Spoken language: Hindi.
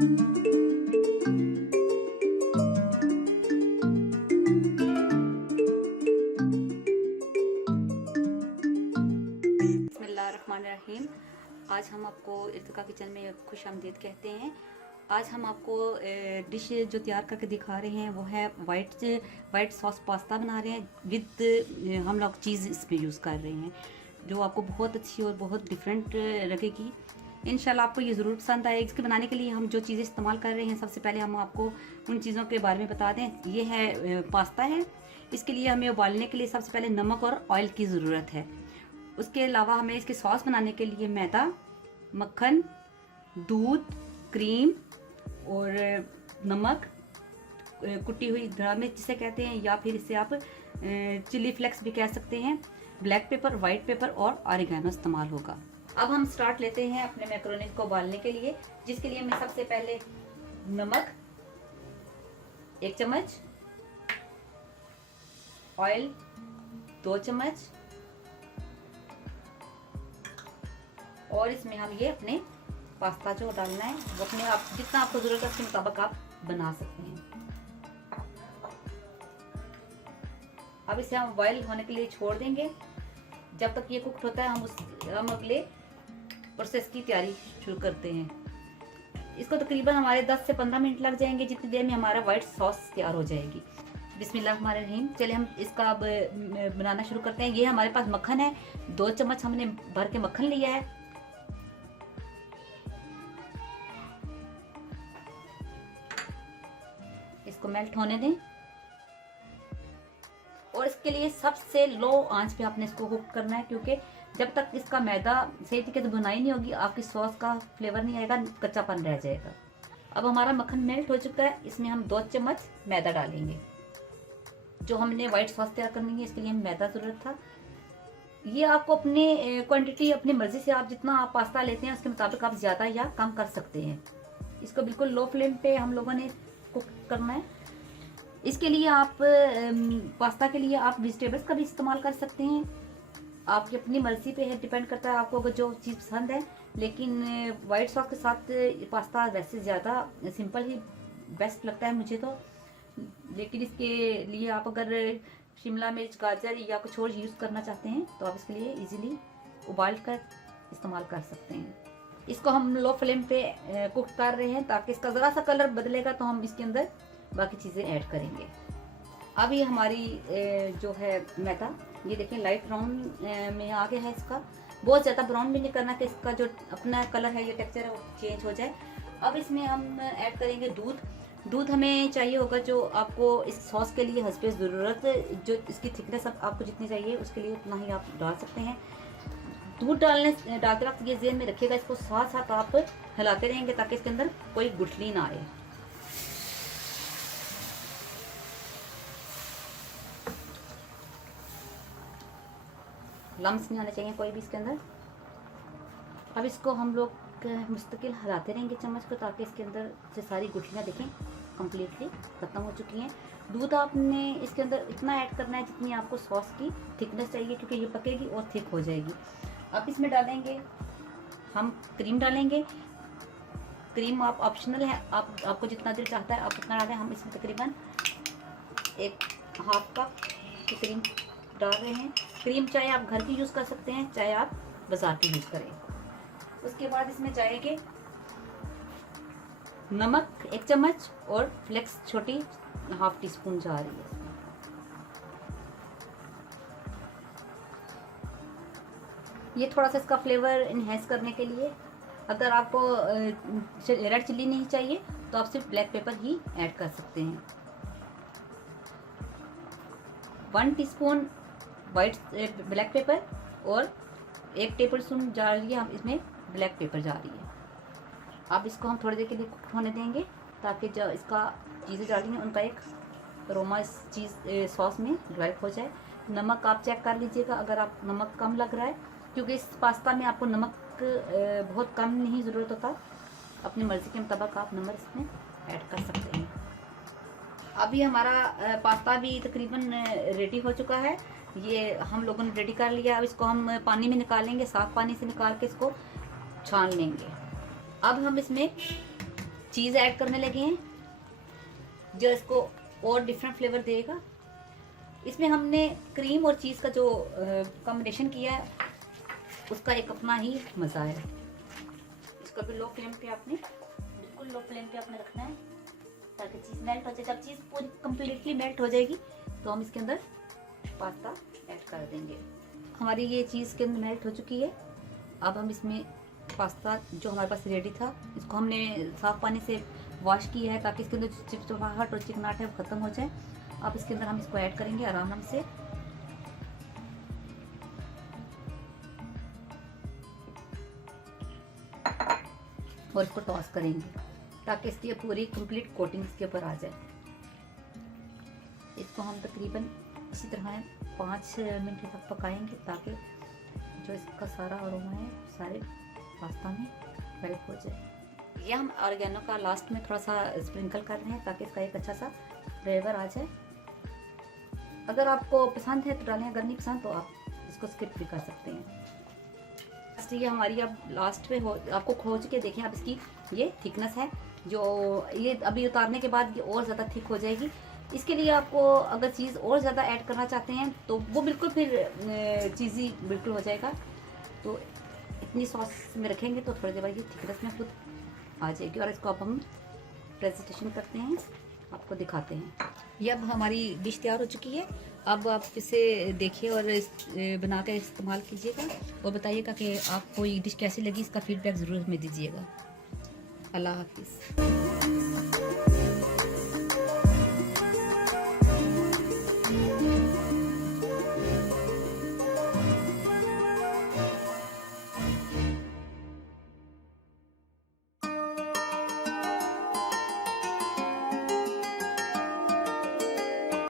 बिस्मिल्लाहिर्रहमानिर्रहीम। आज हम आपको इर्तिका किचन में खुशामदीद कहते हैं। आज हम आपको डिश जो तैयार करके दिखा रहे हैं वो है वाइट सॉस पास्ता बना रहे हैं विद हम लोग चीज़ इसमें यूज़ कर रहे हैं जो आपको बहुत अच्छी और बहुत डिफरेंट लगेगी। इंशाल्लाह आपको ये ज़रूर पसंद आएगी। इसके बनाने के लिए हम जो चीज़ें इस्तेमाल कर रहे हैं, सबसे पहले हम आपको उन चीज़ों के बारे में बता दें। ये है पास्ता है। इसके लिए हमें उबालने के लिए सबसे पहले नमक और ऑयल की ज़रूरत है। उसके अलावा हमें इसकी सॉस बनाने के लिए मैदा, मक्खन, दूध, क्रीम और नमक, कुटी हुई धड़ा मिर्च जिसे कहते हैं, या फिर इसे आप चिली फ्लेक्स भी कह सकते हैं, ब्लैक पेपर, वाइट पेपर और ऑरिगेनो इस्तेमाल होगा। अब हम स्टार्ट लेते हैं अपने मैक्रोनी को उबालने के लिए, जिसके लिए हमें सबसे पहले नमक 1 चम्मच, ऑयल 2 चम्मच और इसमें हम ये अपने पास्ता जो डालना है वो अपने आप जितना आपको जरूरत है उसके मुताबिक आप बना सकते हैं। अब इसे हम बॉयल होने के लिए छोड़ देंगे। जब तक ये कुक होता है हम अगले प्रोसेस की तैयारी शुरू करते हैं। इसको तकरीबन हमारे 10 से 15 मिनट लग जाएंगे, जितनी देर में हमारा वाइट सॉस तैयार हो जाएगी। बिस्मिल्लाहिर्रहमानिर्रहीम। चलिए हम इसका अब बनाना शुरू करते हैं। ये हमारे पास मक्खन है, 2 चम्मच हमने भर के मक्खन लिया है। इसको मेल्ट होने दें और इसके लिए सबसे लो आंच पे आपने इसको कुक करना है, क्योंकि जब तक इसका मैदा सही तरीके से बुनाई नहीं होगी आपकी सॉस का फ्लेवर नहीं आएगा, कच्चापन रह जाएगा। अब हमारा मक्खन मेल्ट हो चुका है, इसमें हम 2 चम्मच मैदा डालेंगे। जो हमने व्हाइट सॉस तैयार करनी है इसके लिए हमें मैदा जरूरत था। ये आपको अपनी क्वांटिटी अपनी मर्जी से, आप जितना आप पास्ता लेते हैं उसके मुताबिक आप ज्यादा या कम कर सकते हैं। इसको बिल्कुल लो फ्लेम पे हम लोगों ने कुक करना है। इसके लिए आप पास्ता के लिए आप वेजिटेबल्स का भी इस्तेमाल कर सकते हैं, आपकी अपनी मर्जी पे है, डिपेंड करता है आपको अगर जो चीज़ पसंद है। लेकिन वाइट सॉस के साथ पास्ता वैसे ज़्यादा सिंपल ही बेस्ट लगता है मुझे तो। लेकिन इसके लिए आप अगर शिमला मिर्च, गाजर या कुछ और यूज़ करना चाहते हैं तो आप इसके लिए इजीली उबाल कर इस्तेमाल कर सकते हैं। इसको हम लो फ्लेम पे कुक कर रहे हैं ताकि इसका ज़रा सा कलर बदलेगा तो हम इसके अंदर बाकी चीज़ें ऐड करेंगे। अब ये हमारी जो है मैदा, ये देखें लाइट ब्राउन में आ गया है। इसका बहुत ज़्यादा ब्राउन भी नहीं करना कि इसका जो अपना कलर है, ये टेक्सचर है वो चेंज हो जाए। अब इसमें हम ऐड करेंगे दूध हमें चाहिए होगा जो आपको इस सॉस के लिए हस्बे ज़रूरत, जो इसकी थिकनेस आपको जितनी चाहिए उसके लिए उतना ही आप डाल सकते हैं। दूध डालते वक्त ये ज़हन में रखिएगा, इसको साथ साथ आप हिलाते रहेंगे ताकि इसके अंदर कोई गुठली ना आए। लम्स नहीं आने चाहिए कोई भी इसके अंदर। अब इसको हम लोग मुस्तकिल हिलाते रहेंगे चम्मच को ताकि इसके अंदर से सारी गुठलियाँ देखें कम्प्लीटली ख़त्म हो चुकी हैं। दूध आपने इसके अंदर इतना ऐड करना है जितनी आपको सॉस की थिकनेस चाहिए, क्योंकि ये पकेगी और थिक हो जाएगी। अब इसमें डालेंगे हम क्रीम डालेंगे। क्रीम आप ऑप्शनल है, आपको जितना दिल चाहता है आप उतना डालें। हम इसमें तकरीबन 1/2 कप की क्रीम डाल रहे हैं। क्रीम चाहे आप घर की यूज़ कर सकते हैं, चाहे आप बाजार की यूज़ करें। उसके बाद इसमें जाएंगे नमक 1 चम्मच और फ्लेक्स छोटी 1/2 टीस्पून जा रही है। ये थोड़ा सा इसका फ्लेवर इन्हेंस करने के लिए, अगर आपको रेड चिल्ली नहीं चाहिए तो आप सिर्फ ब्लैक पेपर ही ऐड कर सकते हैं। 1 टीस्पून ब्लैक पेपर और 1 टेबल स्पून जा रही है हम इसमें ब्लैक पेपर जा रही है। अब इसको हम थोड़ी देर के लिए कुक होने देंगे ताकि जो इसका चीज़ें डाली हैं उनका एक अरोमा इस चीज़ सॉस में डिवेलप हो जाए। नमक आप चेक कर लीजिएगा अगर आप नमक कम लग रहा है, क्योंकि इस पास्ता में आपको नमक बहुत कम नहीं ज़रूरत होता, अपनी मर्ज़ी के मुताबिक आप नमक इसमें ऐड कर सकते हैं। अभी हमारा पास्ता भी तकरीबन रेडी हो चुका है। ये हम लोगों ने रेडी कर लिया। अब इसको हम पानी में निकालेंगे, साफ़ पानी से निकाल के इसको छान लेंगे। अब हम इसमें चीज़ ऐड करने लगे हैं जो इसको और डिफरेंट फ्लेवर देगा। इसमें हमने क्रीम और चीज़ का जो कॉम्बिनेशन किया है उसका एक अपना ही मज़ा है। इसको भी लो फ्लेम पे आपने बिल्कुल लो फ्लेम पे आपने रखना है ताकि चीज़ मेल्ट हो जाए। जब चीज़ पूरी कम्प्लीटली मेल्ट हो जाएगी तो हम इसके अंदर पास्ता ऐड कर देंगे। हमारी ये चीज़ के अंदर मेल्ट हो चुकी है। अब हम इसमें पास्ता जो हमारे पास रेडी था इसको हमने साफ़ पानी से वॉश किया है ताकि इसके अंदर चिपचिपाहट और चिकनाहट है वो ख़त्म हो जाए। अब इसके अंदर हम इसको ऐड करेंगे आराम से। और इसको टॉस करेंगे ताकि इसकी पूरी कंप्लीट कोटिंग इसके ऊपर आ जाए। इसको हम तकरीबन इसी तरह 5 मिनट तक पकाएंगे ताकि जो इसका सारा अरोमा है सारे पास्ता में मेल्ट हो जाए। ये हम ऑर्गेनो का लास्ट में थोड़ा सा स्प्रिंकल कर रहे हैं ताकि इसका एक अच्छा सा फ्लेवर आ जाए। अगर आपको पसंद है तो डालें, अगर नहीं पसंद तो आप इसको स्किप भी कर सकते हैं। ये हमारी अब लास्ट में हो, आपको खोज के देखें आप इसकी ये थिकनेस है जो ये अभी उतारने के बाद ये और ज़्यादा थिक हो जाएगी। इसके लिए आपको अगर चीज़ और ज़्यादा ऐड करना चाहते हैं तो वो बिल्कुल फिर चीज़ी बिल्कुल हो जाएगा। तो इतनी सॉस में रखेंगे तो थोड़ी देर बाद ये थिकनेस में खुद आ जाएगी। और इसको अब हम प्रेजेंटेशन करते हैं, आपको दिखाते हैं। ये अब हमारी डिश तैयार हो चुकी है। अब आप इसे देखिए और बना कर इस्तेमाल कीजिएगा और बताइएगा कि आपको ये डिश कैसी लगी। इसका फीडबैक ज़रूर हमें दीजिएगा। अल्लाह हाफिज़।